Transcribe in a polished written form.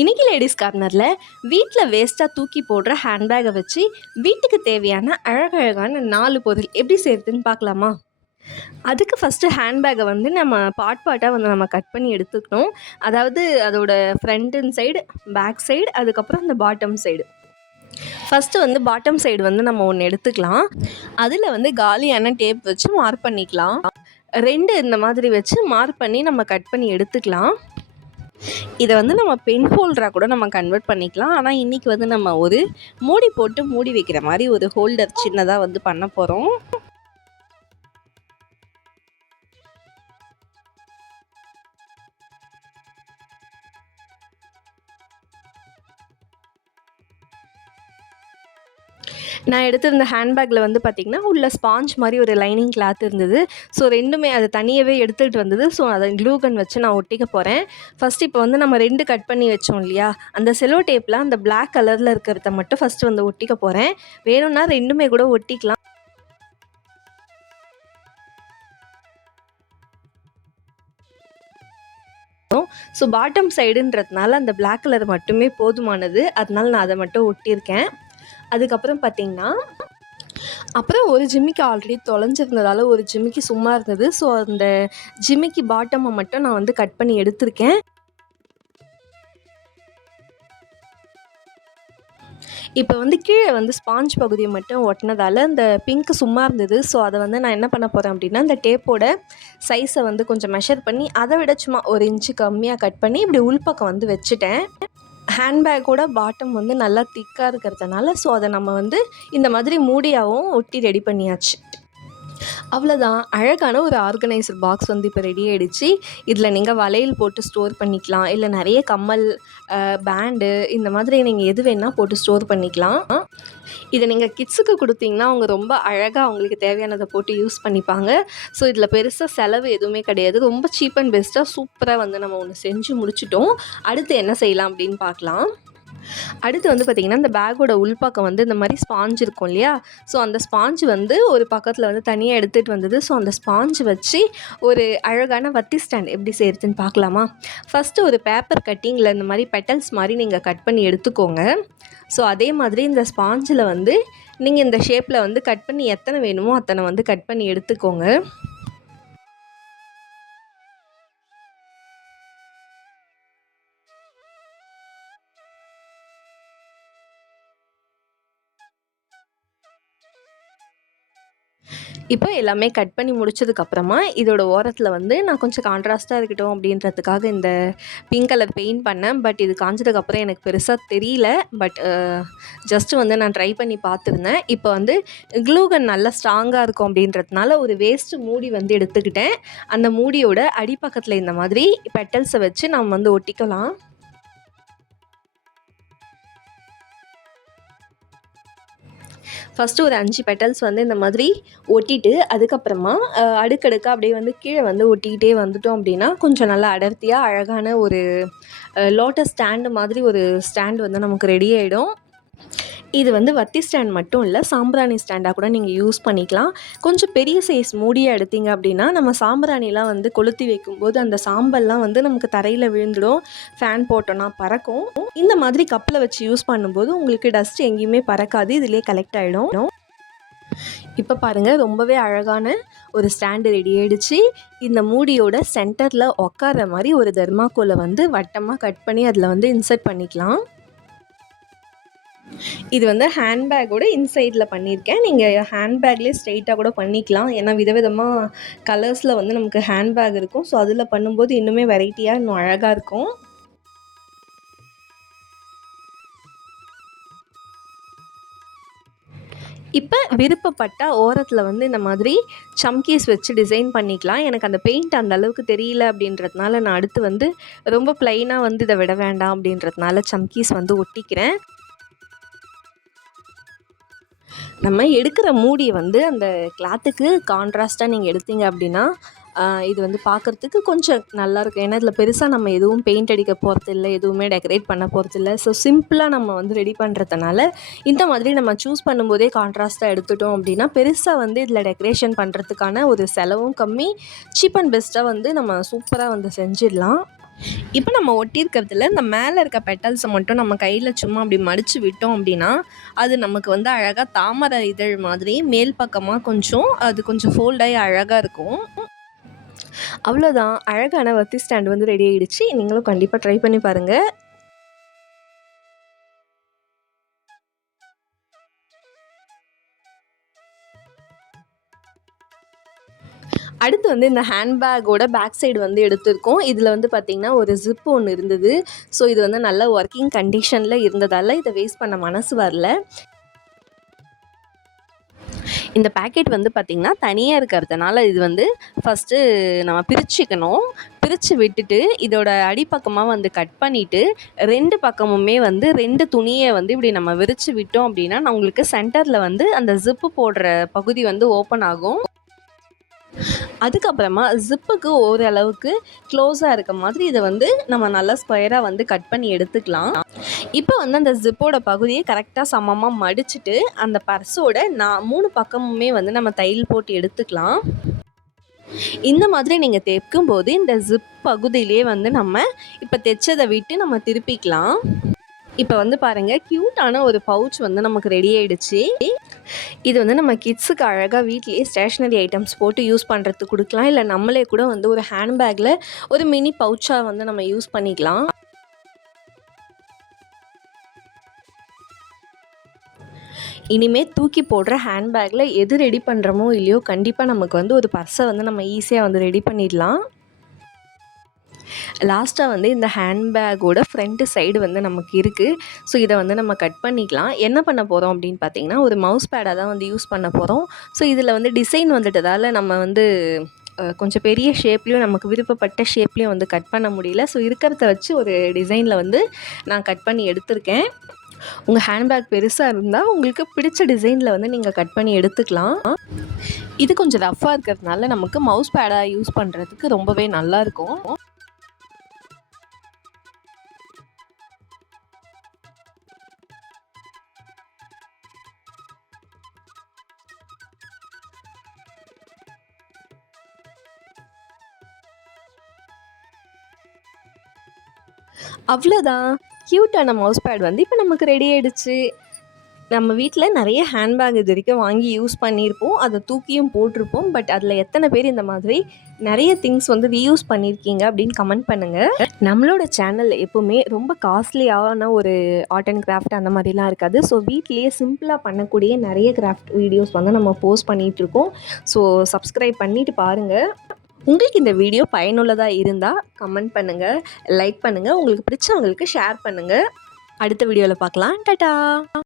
இன்னைக்கு லேடிஸ் கார்னரில் வீட்டில் வேஸ்ட்டாக தூக்கி போடுற ஹேண்ட்பேக்கை வச்சு வீட்டுக்கு தேவையான அழகழகான 4 பொருள் எப்படி செய்கிறதுன்னு பார்க்கலாமா? அதுக்கு ஃபஸ்ட்டு ஹேண்ட்பேக்கை வந்து நம்ம பார்ட்டாக வந்து நம்ம கட் பண்ணி எடுத்துக்கணும். அதாவது அதோட ஃப்ரண்ட் சைடு, பேக் சைடு, அதுக்கப்புறம் அந்த பாட்டம் சைடு. ஃபஸ்ட்டு வந்து பாட்டம் சைடு வந்து நம்ம ஒன்று எடுத்துக்கலாம். அதில் வந்து காலியான டேப் வச்சு மார்க் பண்ணிக்கலாம். 2 இந்த மாதிரி வச்சு மார்க் பண்ணி நம்ம கட் பண்ணி எடுத்துக்கலாம். இதை வந்து நம்ம பென் ஹோல்டராக கூட நம்ம கன்வெர்ட் பண்ணிக்கலாம். ஆனால் இன்றைக்கி வந்து நம்ம ஒரு மூடி போட்டு மூடி வைக்கிற மாதிரி ஒரு ஹோல்டர் சின்னதாக வந்து பண்ண போகிறோம். நான் எடுத்திருந்த ஹேண்ட்பேக்கில் வந்து பார்த்திங்கன்னா உள்ள ஸ்பாஞ்ச் மாதிரி ஒரு லைனிங் கிளாத் இருந்தது. ஸோ 2மே அது தனியாகவே எடுத்துகிட்டு வந்தது. ஸோ அதை க்ளூகன் வச்சு நான் ஒட்டிக்க போகிறேன். ஃபஸ்ட்டு இப்போ வந்து நம்ம 2 கட் பண்ணி வச்சோம் இல்லையா, அந்த செலோ டேப்பில் அந்த பிளாக் கலரில் இருக்கிறத மட்டும் ஃபஸ்ட்டு வந்து ஒட்டிக்க போகிறேன். வேணும்னா 2மே கூட ஒட்டிக்கலாம். ஸோ பாட்டம் சைடுன்றதுனால அந்த பிளாக் கலர் மட்டுமே போதுமானது. அதனால நான் அதை மட்டும் ஒட்டியிருக்கேன். அதுக்கப்புறம் பார்த்திங்கன்னா அப்புறம் ஒரு ஜிம்மிக்கு ஆல்ரெடி தொலைஞ்சிருந்ததால் ஒரு ஜிம்மிக்கு சும்மா இருந்தது. ஸோ அந்த ஜிம்மிக்கு பாட்டமை மட்டும் நான் வந்து கட் பண்ணி எடுத்திருக்கேன். இப்போ வந்து கீழே வந்து ஸ்பாஞ்ச் பகுதியை மட்டும் ஒட்டினதால் அந்த பிங்க் சும்மா இருந்தது. ஸோ அதை வந்து நான் என்ன பண்ண போகிறேன் அப்படின்னா, அந்த டேப்போட சைஸை வந்து கொஞ்சம் மெஷர் பண்ணி அதை விட சும்மா 1 இன்ச்சு கம்மியாக கட் பண்ணி இப்படி உள்பக்கம் வந்து வச்சுட்டேன். ஹேண்ட்பேக்கோட பாட்டம் வந்து நல்லா திக்காக இருக்கிறதுனால ஸோ அதை நம்ம வந்து இந்த மாதிரி மூடியாகவும் ஒட்டி ரெடி பண்ணியாச்சு. அவ்வளோதான், அழகான ஒரு ஆர்கனைசர் பாக்ஸ் வந்து இப்போ ரெடி ஆகிடுச்சு. இதில் நீங்கள் வளையல் போட்டு ஸ்டோர் பண்ணிக்கலாம், இல்லை நிறைய கம்மல், பேண்டு, இந்த மாதிரி நீங்கள் எது வேணால் போட்டு ஸ்டோர் பண்ணிக்கலாம். இதை நீங்கள் கிட்ஸுக்கு கொடுத்தீங்கன்னா அவங்க ரொம்ப அழகாக அவங்களுக்கு தேவையானதை போட்டு யூஸ் பண்ணிப்பாங்க. ஸோ இதில் பெருசாக செலவு எதுவுமே கிடையாது. ரொம்ப சீப் அண்ட் பெஸ்ட்டாக சூப்பராக வந்து நம்ம ஒன்று செஞ்சு முடிச்சிட்டோம். அடுத்து என்ன செய்யலாம் அப்படின்னு பார்க்கலாம். அடுத்து வந்து பார்த்திங்கன்னா, இந்த பேக்கோட உள்பக்கம் வந்து இந்த மாதிரி ஸ்பாஞ்ச் இருக்கும் இல்லையா, ஸோ அந்த ஸ்பாஞ்ச் வந்து ஒரு பக்கத்தில் வந்து தனியாக எடுத்துகிட்டு வந்தது. ஸோ அந்த ஸ்பாஞ்ச் வச்சு ஒரு அழகான வத்தி ஸ்டாண்ட் எப்படி செய்கிறதுன்னு பார்க்கலாமா? ஃபஸ்ட்டு ஒரு பேப்பர் கட்டிங்கில் இந்த மாதிரி பெட்டல்ஸ் மாதிரி நீங்கள் கட் பண்ணி எடுத்துக்கோங்க. ஸோ அதே மாதிரி இந்த ஸ்பாஞ்சில் வந்து நீங்கள் இந்த ஷேப்பில் வந்து கட் பண்ணி எத்தனை வேணுமோ அத்தனை வந்து கட் பண்ணி எடுத்துக்கோங்க. இப்போ எல்லாமே கட் பண்ணி முடிச்சதுக்கப்புறமா இதோட ஓரத்தில் வந்து நான் கொஞ்சம் கான்ட்ராஸ்ட்டாக இருக்கட்டும் அப்படின்றதுக்காக இந்த பிங்க் கலர் பெயிண்ட் பண்ணேன். பட் இது காஞ்சதுக்கப்புறம் எனக்கு பெருசாக தெரியல. பட் ஜஸ்ட்டு வந்து நான் ட்ரை பண்ணி பார்த்துருந்தேன். இப்போ வந்து க்ளூகன் நல்லா ஸ்ட்ராங்காக இருக்கும் அப்படின்றதுனால ஒரு வேஸ்ட்டு மூடி வந்து எடுத்துக்கிட்டேன். அந்த மூடியோட அடிப்பக்கத்தில் இந்த மாதிரி பெட்டல்ஸை வச்சு நம்ம வந்து ஒட்டிக்கலாம். ஃபஸ்ட்டு ஒரு 5 பெட்டல்ஸ் வந்து இந்த மாதிரி ஒட்டிட்டு அதுக்கப்புறமா அடுக்கடுக்காக அப்படியே வந்து கீழே வந்து ஒட்டிக்கிட்டே வந்துட்டோம் அப்படின்னா கொஞ்சம் நல்லா அடர்த்தியாக அழகான ஒரு லோட்டஸ் ஸ்டாண்டு மாதிரி ஒரு ஸ்டாண்டு வந்து நமக்கு ரெடி ஆகிடும். இது வந்து வத்தி ஸ்டாண்ட் மட்டும் இல்லை, சாம்பிராணி ஸ்டாண்டாக கூட நீங்கள் யூஸ் பண்ணிக்கலாம். கொஞ்சம் பெரிய சைஸ் மூடியாக எடுத்தீங்க அப்படின்னா நம்ம சாம்பிராணிலாம் வந்து கொளுத்தி வைக்கும்போது அந்த சாம்பல்லாம் வந்து நமக்கு தரையில் விழுந்துடும், ஃபேன் போட்டோன்னா பறக்கும். இந்த மாதிரி கப்பில் வச்சு யூஸ் பண்ணும்போது உங்களுக்கு டஸ்ட் எங்கேயுமே பறக்காது, இதிலே கலெக்ட் ஆகிடும். இப்போ பாருங்கள், ரொம்பவே அழகான ஒரு ஸ்டாண்டு ரெடி ஆகிடுச்சு. இந்த மூடியோட சென்டரில் உட்கார மாதிரி ஒரு தெர்மாக்கோலை வந்து வட்டமாக கட் பண்ணி அதில் வந்து இன்சர்ட் பண்ணிக்கலாம். இது வந்து ஹேண்ட்பேக்கோட இன்சைடில் பண்ணியிருக்கேன். நீங்கள் ஹேண்ட்பேக்லேயே ஸ்ட்ரெயிட்டாக கூட பண்ணிக்கலாம். ஏன்னா விதவிதமாக கலர்ஸில் வந்து நமக்கு ஹேண்ட்பேக் இருக்கும். ஸோ அதில் பண்ணும்போது இன்னுமே வெரைட்டியாக இன்னும் அழகாக இருக்கும். இப்போ விருப்பப்பட்ட ஓரத்தில் வந்து இந்த மாதிரி சம்கீஸ் வச்சு டிசைன் பண்ணிக்கலாம். எனக்கு அந்த பெயிண்ட் அந்த அளவுக்கு தெரியல அப்படின்றதுனால நான் அடுத்து வந்து ரொம்ப ப்ளைனாக வந்து இதை விட வேண்டாம் அப்படின்றதுனால சம்கீஸ் வந்து ஒட்டிக்கிறேன். நம்ம எடுக்கிற மூடியை வந்து அந்த கிளாத்துக்கு கான்ட்ராஸ்ட்டாக நீங்கள் எடுத்தீங்க அப்படின்னா இது வந்து பார்க்குறதுக்கு கொஞ்சம் நல்லாயிருக்கும். ஏன்னா இதில் பெருசாக நம்ம எதுவும் பெயிண்ட் அடிக்க போகிறதில்ல, எதுவுமே டெக்கரேட் பண்ண போகிறதில்ல. ஸோ சிம்பிளாக நம்ம வந்து ரெடி பண்ணுறதுனால இந்த மாதிரி நம்ம சூஸ் பண்ணும்போதே கான்ட்ராஸ்ட்டாக எடுத்துட்டோம் அப்படின்னா பெருசாக வந்து இதில் டெக்கரேஷன் பண்ணுறதுக்கான ஒரு செலவும் கம்மி, சீப் அண்ட் பெஸ்ட்டாக வந்து நம்ம சூப்பராக வந்து செஞ்சிடலாம். இப்போ நம்ம ஒட்டியிருக்கிறதுல இந்த மேலே இருக்க பெட்டல்ஸை மட்டும் நம்ம கையில் சும்மா அப்படி மடித்து விட்டோம் அப்படின்னா அது நமக்கு வந்து அழகாக தாமரை இதழ் மாதிரி மேல் பக்கமாக கொஞ்சம் ஃபோல்டாகி அழகாக இருக்கும். அவ்வளோதான், அழகான வத்தி ஸ்டாண்ட் வந்து ரெடி ஆகிடுச்சு. நீங்களும் கண்டிப்பாக ட்ரை பண்ணி பாருங்கள். அடுத்து வந்து இந்த ஹேண்ட்பேக்கோட பேக் சைடு வந்து எடுத்திருக்கோம். இதில் வந்து பார்த்திங்கன்னா ஒரு ஜிப்பு ஒன்று இருந்தது. ஸோ இது வந்து நல்ல ஒர்க்கிங் கண்டிஷனில் இருந்ததால் இதை வேஸ்ட் பண்ண மனசு வரல. இந்த பேக்கெட் வந்து பார்த்திங்கன்னா தனியாக இருக்கிறதுனால இது வந்து ஃபஸ்ட்டு நம்ம பிரிச்சுக்கணும். பிரித்து விட்டுட்டு இதோட அடிப்பக்கமாக வந்து கட் பண்ணிவிட்டு 2 பக்கமுமே வந்து 2 துணியை வந்து இப்படி நம்ம விரித்து விட்டோம் அப்படின்னா நம்மளுக்கு சென்டரில் வந்து அந்த ஜிப்பு போடுற பகுதி வந்து ஓப்பன் ஆகும். அதுக்கப்புறமா ஜிப்புக்கு ஓரளவுக்கு க்ளோஸாக இருக்க மாதிரி இதை வந்து நம்ம நல்லா ஸ்கொயராக வந்து கட் பண்ணி எடுத்துக்கலாம். இப்போ வந்து அந்த ஜிப்போட பகுதியை கரெக்டாக சமமாக மடிச்சுட்டு அந்த பர்ஸோட 3 பக்கமுமே வந்து நம்ம தையல் போட்டு எடுத்துக்கலாம். இந்த மாதிரி நீங்கள் தைக்கும்போது இந்த ஜிப் பகுதியிலே வந்து நம்ம இப்போ தைச்சதை விட்டு நம்ம திருப்பிக்கலாம். இப்போ வந்து பாருங்கள், க்யூட்டான ஒரு பவுச் வந்து நமக்கு ரெடி ஆகிடுச்சு. இது வந்து நம்ம கிட்ஸுக்கு அழகாக வீட்லேயே ஸ்டேஷ்னரி ஐட்டம்ஸ் போட்டு யூஸ் பண்ணுறதுக்கு கொடுக்கலாம். இல்லை நம்மளே கூட வந்து ஒரு ஹேண்ட்பேக்கில் ஒரு மினி பவுச்சாக வந்து நம்ம யூஸ் பண்ணிக்கலாம். இனிமேல் தூக்கி போடுற ஹேண்ட்பேக்கில் எது ரெடி பண்ணுறோமோ இல்லையோ கண்டிப்பாக நமக்கு வந்து ஒரு பர்ஸை வந்து நம்ம ஈஸியாக வந்து ரெடி பண்ணிடலாம். லாஸ்ட்டாக வந்து இந்த ஹேண்ட்பேக்கோட ஃப்ரண்ட்டு சைடு வந்து நமக்கு இருக்குது. ஸோ இதை வந்து நம்ம கட் பண்ணிக்கலாம். என்ன பண்ண போகிறோம் அப்படின்னு பார்த்திங்கன்னா ஒரு மவுஸ் பேடாக தான் வந்து யூஸ் பண்ண போகிறோம். ஸோ இதில் வந்து டிசைன் வந்துட்டதால் நம்ம வந்து கொஞ்சம் பெரிய ஷேப்லேயும் நமக்கு விருப்பப்பட்ட ஷேப்லேயும் வந்து கட் பண்ண முடியல. ஸோ இருக்கிறத வச்சு ஒரு டிசைனில் வந்து நான் கட் பண்ணி எடுத்திருக்கேன். உங்கள் ஹேண்ட்பேக் பெருசாக இருந்தால் உங்களுக்கு பிடிச்ச டிசைனில் வந்து நீங்கள் கட் பண்ணி எடுத்துக்கலாம். இது கொஞ்சம் ரஃப்பாக இருக்கிறதுனால நமக்கு மவுஸ் பேடாக யூஸ் பண்ணுறதுக்கு ரொம்பவே நல்லாயிருக்கும். அவ்வளோதான், க்யூட்டான மவுஸ் பேட் வந்து இப்போ நமக்கு ரெடி ஆகிடுச்சு. நம்ம வீட்டில் நிறைய ஹேண்ட்பேக் இது வரைக்கும் வாங்கி யூஸ் பண்ணியிருப்போம், அதை தூக்கியும் போட்டிருப்போம். பட் அதில் எத்தனை பேர் இந்த மாதிரி நிறைய திங்ஸ் வந்து ரீயூஸ் பண்ணியிருக்கீங்க அப்படின்னு கமெண்ட் பண்ணுங்கள். நம்மளோட சேனலில் எப்போவுமே ரொம்ப காஸ்ட்லியான ஒரு ஆர்ட் அண்ட் கிராஃப்ட் அந்த மாதிரிலாம் இருக்காது. ஸோ வீட்லேயே சிம்பிளாக பண்ணக்கூடிய நிறைய கிராஃப்ட் வீடியோஸ் வந்து நம்ம போஸ்ட் பண்ணிகிட்ருக்கோம். ஸோ சப்ஸ்கிரைப் பண்ணிவிட்டு பாருங்கள். உங்களுக்கு இந்த வீடியோ பயனுள்ளதாக இருந்தால் கமெண்ட் பண்ணுங்கள், லைக் பண்ணுங்கள், உங்களுக்கு பிடிச்சவங்களுக்கு ஷேர் பண்ணுங்கள். அடுத்த வீடியோவில் பார்க்கலாம். டாடா.